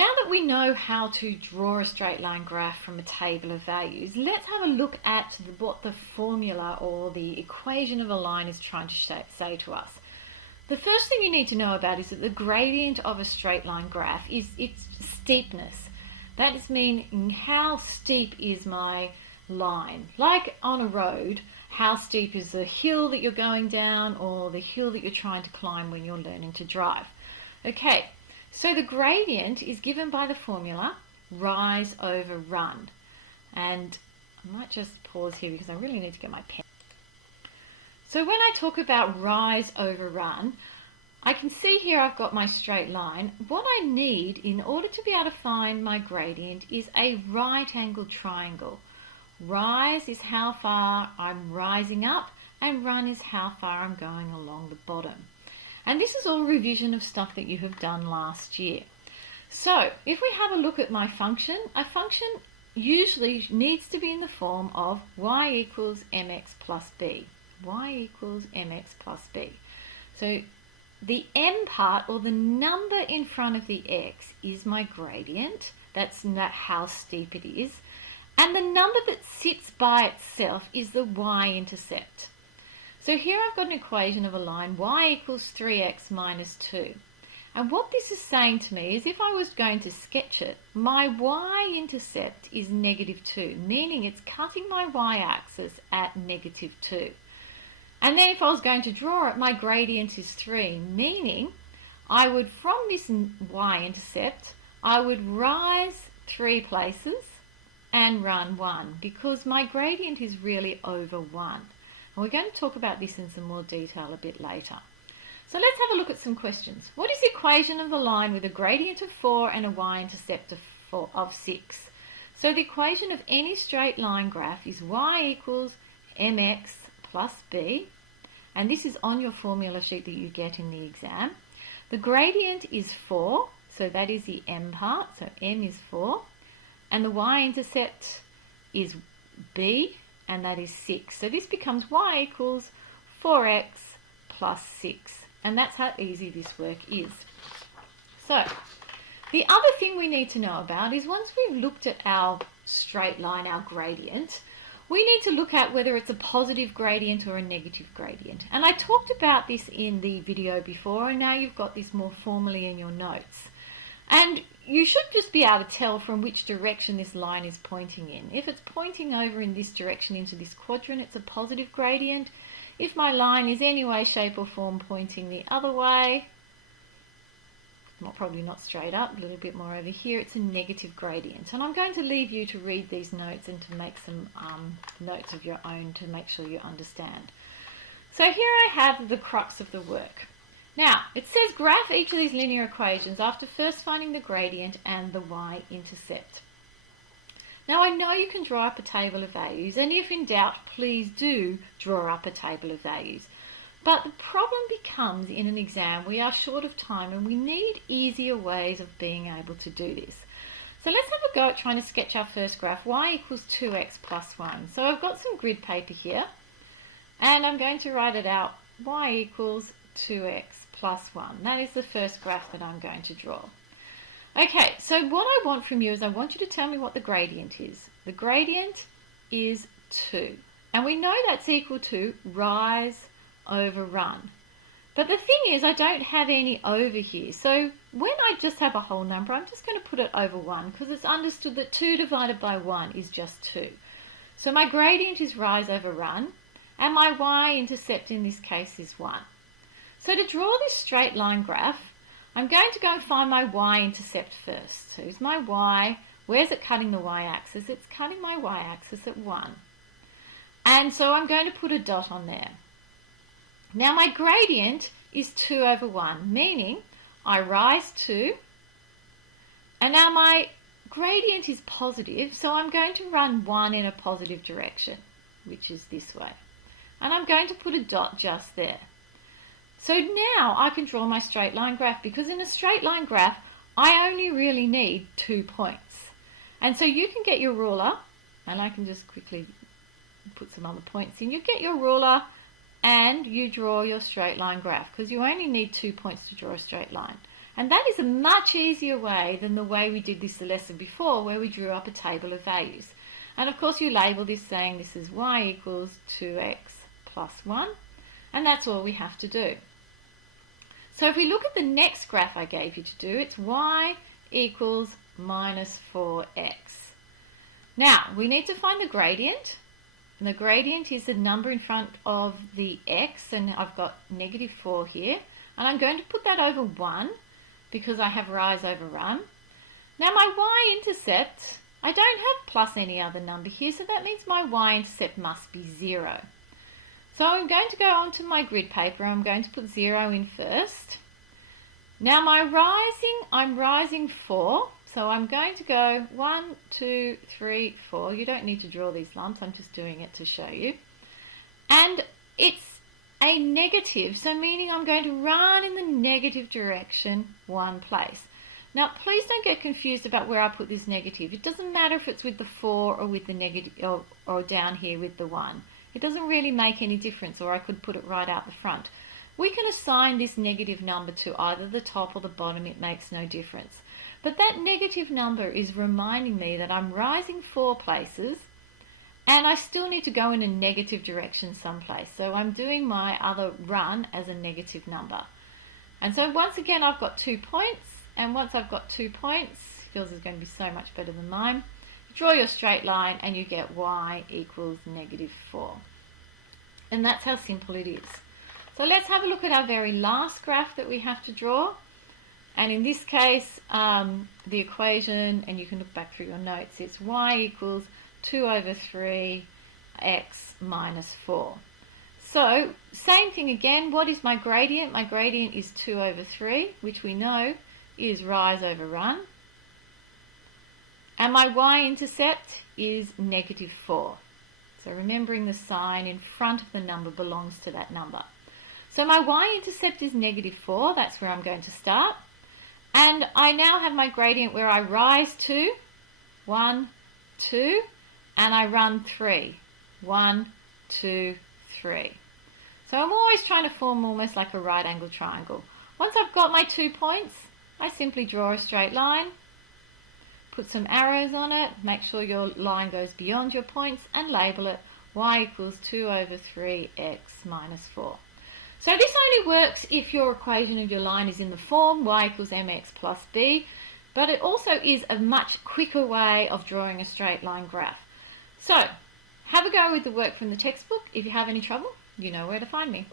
Now that we know how to draw a straight line graph from a table of values, let's have a look at what the formula or the equation of a line is trying to say to us. The first thing you need to know about is that the gradient of a straight line graph is its steepness. That is meaning how steep is my line. Like on a road, how steep is the hill that you're going down or the hill that you're trying to climb when you're learning to drive. Okay, so the gradient is given by the formula rise over run. And I might just pause here because I really need to get my pen. So when I talk about rise over run, I can see here I've got my straight line. What I need in order to be able to find my gradient is a right angled triangle. Rise is how far I'm rising up and run is how far I'm going along the bottom. And this is all revision of stuff that you have done last year. So if we have a look at my function, a function usually needs to be in the form of y equals mx plus b. Y equals mx plus b. So the m part, or the number in front of the x, is my gradient. That's not how steep it is. And the number that sits by itself is the y-intercept. So here I've got an equation of a line y equals 3x minus 2. And what this is saying to me is if I was going to sketch it, my y-intercept is negative 2, meaning it's cutting my y-axis at negative 2. And then if I was going to draw it, my gradient is 3, meaning I would, from this y-intercept, I would rise 3 places and run 1, because my gradient is really over 1. And we're going to talk about this in some more detail a bit later. So let's have a look at some questions. What is the equation of a line with a gradient of 4 and a y-intercept of 6? So the equation of any straight line graph is y equals mx plus b, and this is on your formula sheet that you get in the exam. The gradient is 4, so that is the m part, so m is 4, and the y-intercept is b, and that is 6. So this becomes y equals 4x plus 6, and that's how easy this work is. So the other thing we need to know about is once we've looked at our straight line, our gradient, we need to look at whether it's a positive gradient or a negative gradient. And I talked about this in the video before, and now you've got this more formally in your notes. And you should just be able to tell from which direction this line is pointing in. If it's pointing over in this direction into this quadrant, it's a positive gradient. If my line is any way, shape or form pointing the other way, probably not straight up, a little bit more over here, it's a negative gradient. And I'm going to leave you to read these notes and to make some notes of your own to make sure you understand. So here I have the crux of the work. Now, it says graph each of these linear equations after first finding the gradient and the y-intercept. Now, I know you can draw up a table of values, and if in doubt, please do draw up a table of values. But the problem becomes in an exam, we are short of time and we need easier ways of being able to do this. So let's have a go at trying to sketch our first graph, y equals 2x plus 1. So I've got some grid paper here, and I'm going to write it out, y equals 2x plus 1. That is the first graph that I'm going to draw. Okay, so what I want from you is I want you to tell me what the gradient is. The gradient is 2. And we know that's equal to rise over run. But the thing is, I don't have any over here. So when I just have a whole number, I'm just going to put it over 1 because it's understood that 2 divided by 1 is just 2. So my gradient is rise over run, and my y-intercept in this case is 1. So to draw this straight line graph, I'm going to go and find my y-intercept first. So here's my y. Where's it cutting the y-axis? It's cutting my y-axis at 1. And so I'm going to put a dot on there. Now my gradient is 2 over 1, meaning I rise 2, and now my gradient is positive, so I'm going to run 1 in a positive direction, which is this way. And I'm going to put a dot just there. So now I can draw my straight line graph, because in a straight line graph, I only really need 2 points. And so you can get your ruler, and I can just quickly put some other points in. You get your ruler and you draw your straight line graph, because you only need 2 points to draw a straight line. And that is a much easier way than the way we did this lesson before, where we drew up a table of values. And of course you label this saying this is y equals 2x plus 1, and that's all we have to do. So if we look at the next graph I gave you to do, it's y equals minus 4x. Now, we need to find the gradient, and the gradient is the number in front of the x, and I've got negative 4 here, and I'm going to put that over 1 because I have rise over run. Now my y-intercept, I don't have plus any other number here, so that means my y-intercept must be 0. So I'm going to go onto my grid paper. I'm going to put 0 in first. Now my rising, I'm rising 4. So I'm going to go 1, 2, 3, 4. You don't need to draw these lumps. I'm just doing it to show you. And it's a negative, so meaning I'm going to run in the negative direction one place. Now please don't get confused about where I put this negative. It doesn't matter if it's with the 4 or with the negative or down here with the 1. It doesn't really make any difference, or I could put it right out the front. We can assign this negative number to either the top or the bottom. It makes no difference. But that negative number is reminding me that I'm rising 4 places and I still need to go in a negative direction someplace. So I'm doing my other run as a negative number. And so once again I've got 2 points, and once I've got 2 points, yours is going to be so much better than mine. Draw your straight line and you get y equals negative 4. And that's how simple it is. So let's have a look at our very last graph that we have to draw. And in this case, the equation, and you can look back through your notes, it's y equals 2 over 3 x minus 4. So same thing again. What is my gradient? My gradient is 2 over 3, which we know is rise over run. And my y-intercept is negative 4. So remembering the sign in front of the number belongs to that number. So my y-intercept is negative 4. That's where I'm going to start. And I now have my gradient where I rise 2, 1, 2, and I run 3, 1, 2, 3. So I'm always trying to form almost like a right angle triangle. Once I've got my 2 points, I simply draw a straight line, put some arrows on it, make sure your line goes beyond your points, and label it y equals 2 over 3x minus 4. So this only works if your equation of your line is in the form y equals mx plus b, but it also is a much quicker way of drawing a straight line graph. So have a go with the work from the textbook. If you have any trouble, you know where to find me.